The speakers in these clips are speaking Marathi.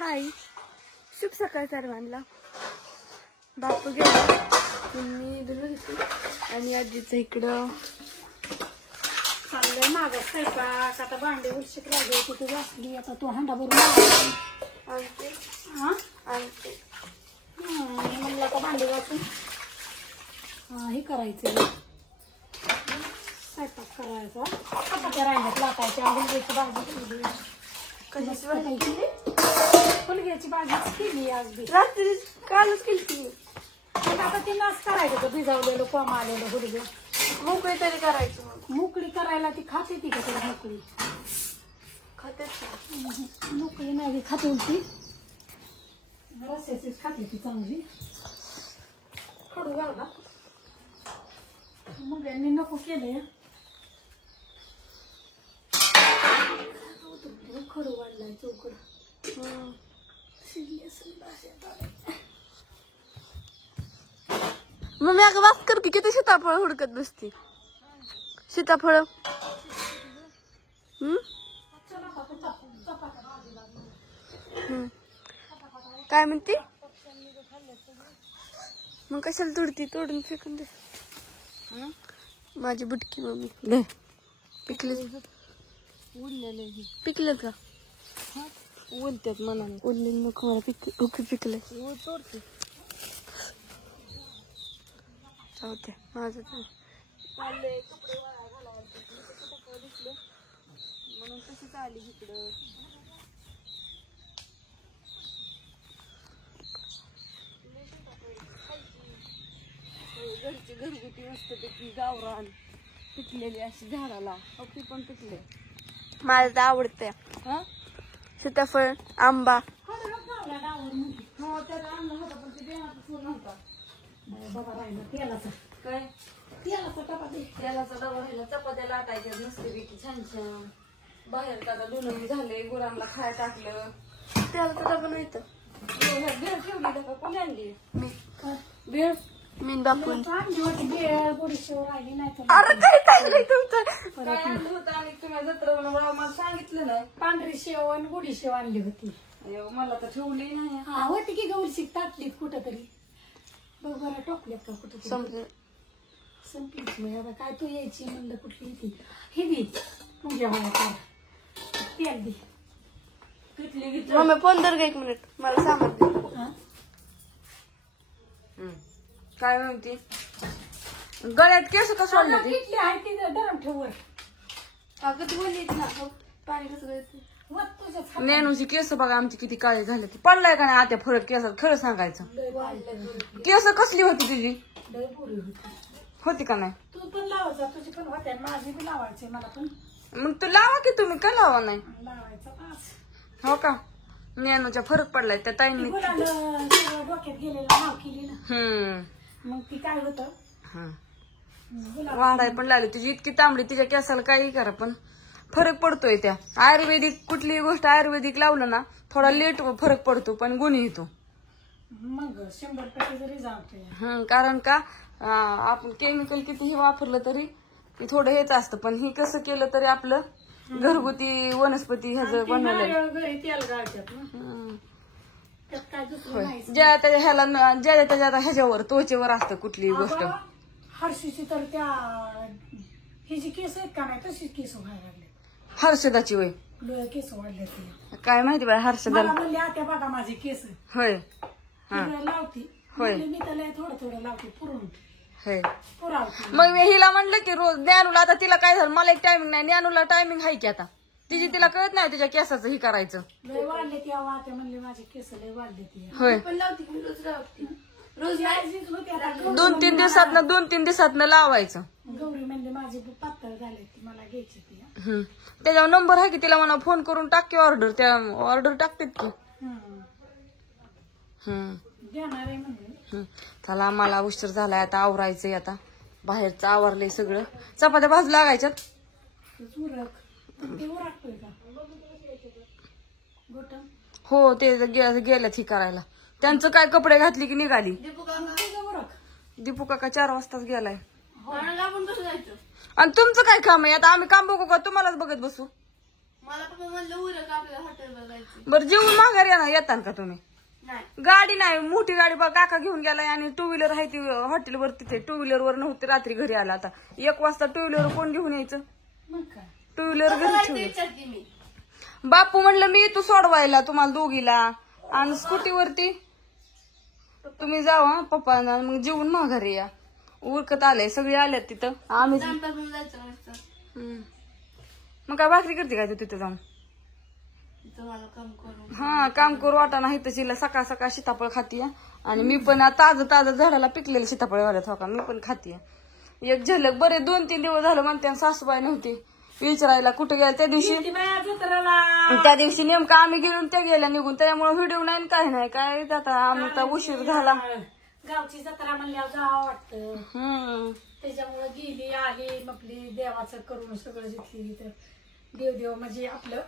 हाय, शुभ सकाळ सर्वांना. बापू गेला, मी धुणं घेते आणि आजीचं इकडं चाललंय मागं स्वयंपाक. आता भांडे उलशिक लागले तिथे घासली. आता तो हांडा भरून आणते हा आणते. म्हणलं आता भांडे घासून हे करायचं, स्वयंपाक करायचा. चपात्या राहिल्यात लाटायच्या. गुलग्याची भाजी केली. कशाची भाजी केली? गुलग्याची भाजीच केली आज बी. रात्री कालच केली ती. मग आता ती नाच करायचं तर भिजवलेलं कोम आलेलं गुलगे. मोकळी तरी करायची मग. मोकळी करायला ती खाते ती का तरी मोकळी खातेच मोकळी नाही खाते ती. रस्याचीच खाते ती चांगली. खडू घाला मग मी नको केले. खडू वाढलाय चौकड. मग मी अगं वाच कर की किती सीताफळ हुडकत बसती. सीताफळ काय म्हणते? मग कशाला तोडती? तोडून फेकून दे. माझी बुटकी मम्मी दे. पिकले पिकले का? उलत्यात मनाने. उरले नको मला. पिकले तोडते. चालते माझं चाललंय. कपडे वाळा घालायला दिसलं म्हणून तशीच आली इकडं. घरची घरगुती मस्त पैकी गावरान पिकलेली अशी झाडाला. ती पण पिकले. मला तर आवडते. हा सीताफळ आंबा. बाबा राहिला तेलाचा. काय तेलाचा डबा दे. तेलाचा डबा राहिला. चपात्या लाटायच्या मस्तपैकी छान छान. बाहेर का धुणं झाले. गुरांना खायला टाकलं. तेलाचा डबा नाही तर भेळ ठेवली का? कोणी आणली? मी. भेळ मीन बापून. राहिली नाही तर अरे काय चाललंय तुमचं? काय आणलं होतं आणि तुम्ही जत्रा मला सांगितलं नाही. पांढरी शेव आणि गोडी शेव आणली होती. मला तर ठेवली नाही. हा होती की गौरशी ताटलीत कुठं तरी. बघ बरं टोकल्यात का कुठं समजलं. संपलीच. मग आता काय तू यायची म्हणलं कुठली येते ही बी तुझ्या मला तेल दे. मम्मी फोन धर ग 1 मिनिट. मला सामान दे. हा काय म्हणते? गळ्यात केस कसं वाढलं ते? किटली आहे ती गरम ठेवर. अगं तू बोलली ना पाणी कसं वा तुझ्याच हातात. नेनूची केस बघा आमची किती काळी झाली. ती पडलाय का नाही आता फरक केसात? खरं सांगायचं. लय वाढलं. केस कसली होती तुझी? लय पुरी होती. होती का नाही? तू पण लावायचा. तुझी पण होत्या. माझी बी लावायची. मला पण मग तू लावा की. तुम्ही का लावा नाही? लावायचा पाच. हो का? नेनूचा फरक पडलाय त्या ताईंनी. गुलाला सगळं डोक्यात गेलेलं नाव केली ना. मग ती काय होतं गुलाब वाढाय पण लागली. तुझी इतकी तांबडी तिच्या केसाला काही करा पण फरक पडतोय. त्या आयुर्वेदिक कुठलीही गोष्ट आयुर्वेदिक लावलं ना थोडा लेट फरक पडतो पण गुण येतो. मग 100% जरी जातोय. कारण का आपण केमिकल कितीही वापरलं तरी थोडं हेच असतं. पण हे कसं केलं तरी आपलं घरगुती वनस्पती ह्याचं बनवलं. तेल गाळतात ना. त्यात काय दुसरं नाही. ज्या त्या ह्याला ज्या त्याच्या ह्याच्यावर त्वचेवर असतं कुठलीही गोष्ट. हर्षीची तर त्या ही जी केस आहेत का नाही तशीच केस व्हायला लागले. हर्षदाची वय डोळे केस वाढले ते. काय माहिती बाय हर्षदा. मला म्हणले आता बघा माझे केस होय लावती. होय. मी त्याला थोडं थोडं लावते पुरून होय. पुरावते. मग मी हिला म्हणलं की रोज ज्ञानूला आता तिला काय झालं मला एक टायमिंग नाही. ज्ञानूला टायमिंग आहे की आता तिची तिला कळत नाही तिच्या केसाचं हे करायचं. लय वाढले ते आता म्हणले माझे केस लय वाढले ते. होय. पण लावते की रोज लावते. रोज लावायचीच होती. आता 2-3 दिवसातनं लावायचं. गौरी म्हणले माझे पातळ झाले ती मला घ्यायची ती. त्याच्यावर नंबर आहे की तिला मला फोन करून टाक की ऑर्डर. त्या ऑर्डर टाकतात की. घेणार आहे म्हणजे. चला मला उशीर झालाय आता आवरायचंय. आता बाहेरचं आवरलंय सगळं. चपात्या भाजू लागायच्यात. ते उरकतोय का गोट? हो ते गेल्यात ही करायला. त्यांचं काय कपडे घातली की निघाली. दीपू काका 4 वाजताच गेलाय. आणि तुमचं काय काम आहे? आता आम्ही काम बघू का तुम्हालाच बघत बसू? मला पप्पा म्हणलं उरक आपल्याला हॉटेलवर जायचं. बरं जेवून माघारी येणार येतात का तुम्ही? नाही गाडी नाही, मोठी गाडी बा काका घेऊन गेलाय आणि टू व्हीलर आहे ती हॉटेलवर तिथे. टू व्हीलर वर नव्हते रात्री घरी आला. आता 1 वाजता टू व्हीलर कोण घेऊन यायचं? मग काय टू व्हीलर घरी ठेवली. विचारते मी. बापू म्हणलं मी तू सोडवायला तुम्हाला दोघीला आणि स्कूटीवरती तुम्ही जावा पप्पा मग जेवून माघारी या. उरकत आलंय सगळे आल्यात तिथं. आम्ही नंतर मग जायचं नुसतं. मग काय भाकरी करते काय तू तिथं जाऊन? तुम्हाला काम करू. हा काम करू वाटा नाही तशीला सकाळ सकाळ सीताफळ खातीये आणि मी पण ताजं ताजं झाडाला पिकलेलं सीताफळ वाढत हो का मी पण खातीये. एक झलक बरे 2-3 दिवस झालं म्हणते आणि सासूबाई नव्हती विचारायला कुठे गेल्या त्या दिवशी. ती बाया जत्राला त्या दिवशी नेमकं आम्ही गेलो त्या गेल्या निघून त्यामुळे व्हिडिओ नाही काय नाही काय आता आम्ही तर उशीर झाला. गावची जत्रा म्हणल्यावर जावं वाटतं. हम्म त्याच्यामुळे गेली आली आपली देवाचं करून सगळं जिथली तिथं देव म्हणजे आपलं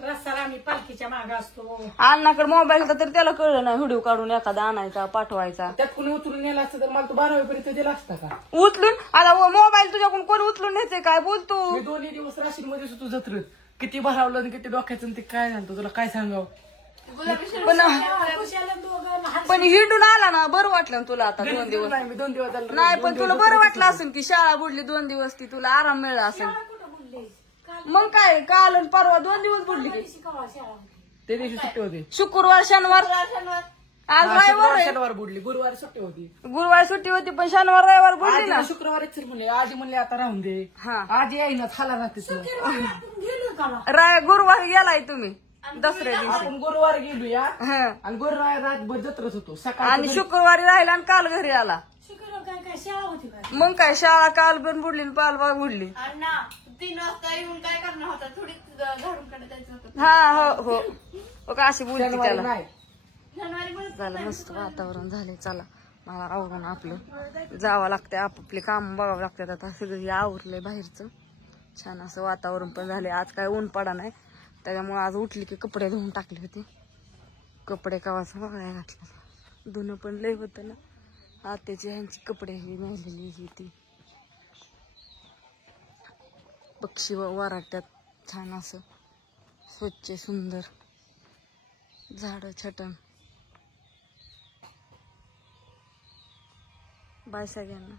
रस्ता आम्ही पालखीच्या मागे असतो. अण्णाकडे मोबाईल होता तर त्याला कळलं नाही व्हिडिओ काढून एखादा आणायचा पाठवायचा. त्यात कोणी उचलून नेला असतं तर मला तो 12वी पर्यंत दिला असता का? उचलून आता मोबाईल तुझ्याकडून कोण उचलून नेते काय बोलतो? मी 2 दिवस राशीन मध्ये होतो जत्रेत. किती भरावलं आणि किती डोक्याचं आणि ते काय झालं तुला काय सांगावं. पण हिंडून आला ना बरं वाटलं ना तुला आता 2 दिवस? नाही मी 2 दिवस झाले. नाही पण तुला बरं वाटलं असेल की शाळा बुडली 2 दिवस ती तुला आराम मिळाला असेल. मग काय काल आणि परवा 2 दिवस बुडली की. ते दिवशी सुट्टी होती. शुक्रवार शनिवार आज रविवार आहे. शनिवार बुडली, गुरुवारी सुट्टी होती. गुरुवार सुट्टी होती पण शनिवार रविवार बुडली ना. आजी शुक्रवारीच चल म्हणले, आजी म्हणले आता राहून दे. हा आजी येईना खाला ना तिथं. गुरुवार गेलाय तुम्ही दसऱ्या दिवशी. आपण गुरुवार गेलो या हा आणि गुरुवार रातभर जत्रच होतो. सकाळ आणि शुक्रवारी राहिला आणि काल घरी आला. काय शाळा होती का? मग काय शाळा काल पण बुडली आणि पालबाग बुडली. अण्णा 3 वाजता येऊन काय करणार होता? थोडी झाडून कडे जायचं होतं. हा हो हो का अशी बोलते त्याला. नाही जानेवारी पण झालं मस्त वातावरण झाले. चला मला आवरून आपलं जावं लागतंय आपापले काम बघावं लागतात. आता सगळं आवरलंय बाहेरचं छान असं वातावरण पण झाले. आज काय ऊन पडा नाही त्याच्यामुळे आज उठली की कपडे धुवून टाकले होते. कपडे कवाचं बघायला घातलं धुणं पण लय होतं ना. आत्याची ह्यांची कपडे ही मिळालेली ही ती पक्षी वराट्यात छान असं स्वच्छ सुंदर झाडं छटण. बाय सगळ्यांना.